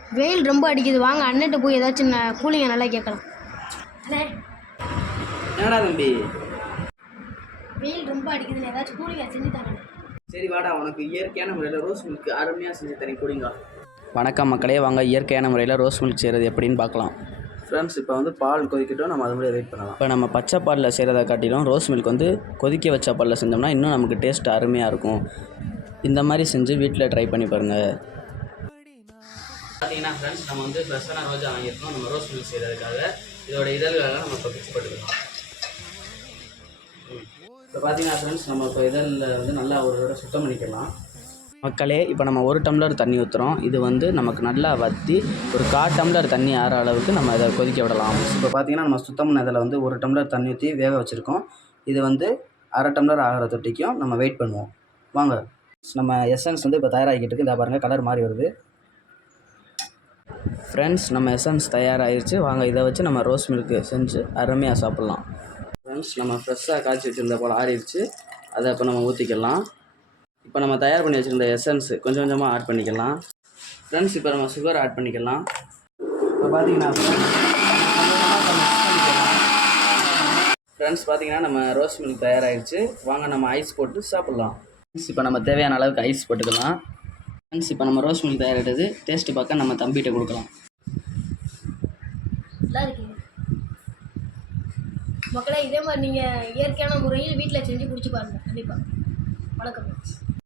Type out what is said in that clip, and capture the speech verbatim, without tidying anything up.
வெயில் ரொம்ப அடிக்குது, வாங்க அண்ணன்ட்ட போய் ஏதாச்சும் கூலிங்க நல்லா கேட்கலாம். அண்ணே, என்னடா தம்பி, வெயில் ரொம்ப அடிக்குதுன்னு ஏதாச்சும் கூலிங்க செஞ்சு தாங்க. சரி வாடா, உனக்கு இயற்கையான முறையில் ரோஸ் மில்க் அருமையாக செஞ்சு தரேன், குடிங்க. வணக்கம் மக்களே, வாங்க இயற்கையான முறையில் ரோஸ் மில்க் செய்கிறது எப்படின்னு பார்க்கலாம். ஃப்ரெண்ட்ஸ், இப்போ வந்து பால் கொதிக்கட்டும், நம்ம அது மாதிரி வெயிட் பண்ணலாம். இப்போ நம்ம பச்சை பாலில் செய்கிறத காட்டிலும் ரோஸ் மில்க் வந்து கொதிக்க வச்ச பாலில் செஞ்சோம்னா இன்னும் நமக்கு டேஸ்ட் அருமையாக இருக்கும். இந்த மாதிரி செஞ்சு வீட்டில் ட்ரை பண்ணி பாருங்கள். பார்த்தீங்கன்னா ஃப்ரெண்ட்ஸ், நம்ம வந்து ஃப்ரெஷ்ஷான ரோஜா வாங்கியிருக்கோம் நம்ம ரோஸ் மில்க் செய்கிறதுக்காக. இதோட இதழ்களை நம்ம இப்போ பிச்சு போட்டுக்கலாம். இப்போ பார்த்தீங்கன்னா ஃப்ரெண்ட்ஸ், நம்ம இப்போ இதழில் வந்து நல்லா ஒரு தடவை சுத்தம் பண்ணிக்கலாம். மக்களே, இப்போ நம்ம ஒரு டம்ளர் தண்ணி ஊற்றுறோம். இது வந்து நமக்கு நல்லா வற்றி ஒரு கால் டம்ளர் தண்ணி ஆற அளவுக்கு நம்ம இதை கொதிக்க விடலாம். இப்போ பார்த்தீங்கன்னா நம்ம சுத்தம் பண்ண இதில் வந்து ஒரு டம்ளர் தண்ணி ஊற்றி வேக வச்சுருக்கோம். இது வந்து அரை டம்ளர் ஆகிற தொட்டிக்கும் நம்ம வெயிட் பண்ணுவோம். வாங்க, நம்ம எசன்ஸ் வந்து இப்போ தயாராகிக்கிட்டு இருக்குது. இதை பாருங்கள், கலர் மாறி வருது. ஃப்ரெண்ட்ஸ், நம்ம எசன்ஸ் தயாராகிடுச்சு. வாங்க, இதை வச்சு நம்ம ரோஸ் மில்க்கு செஞ்சு அருமையாக சாப்பிட்லாம். ஃப்ரெண்ட்ஸ், நம்ம ஃப்ரெஷ்ஷாக காய்ச்சி வச்சுருந்த போல் ஆறிடுச்சு. அதை இப்போ நம்ம ஊற்றிக்கலாம். இப்போ நம்ம தயார் பண்ணி வச்சுருந்த எசன்ஸ் கொஞ்சம் கொஞ்சமாக ஆட் பண்ணிக்கலாம். ஃப்ரெண்ட்ஸ், இப்போ நம்ம சுகர் ஆட் பண்ணிக்கலாம். இப்போ பார்த்தீங்கன்னா ஃப்ரெண்ட்ஸ் பார்த்தீங்கன்னா நம்ம ரோஸ் மில்க் தயாராகிடுச்சு. வாங்க நம்ம ஐஸ் போட்டு சாப்பிட்லாம். ஃப்ரெண்ட்ஸ், இப்போ நம்ம தேவையான அளவுக்கு ஐஸ் போட்டுக்கலாம். ஃப்ரெண்ட்ஸ், இப்போ நம்ம ரோஸ் மில்க் தயாரிட்டது டேஸ்ட்டு பார்க்க நம்ம தம்பிகிட்ட கொடுக்கலாம். நல்லா இருக்கீங்க மக்களே, இதே மாதிரி நீங்கள் இயற்கையான முறையில் வீட்டில் செஞ்சு குடிச்சு பாருங்கள். கண்டிப்பாக. வணக்கம்.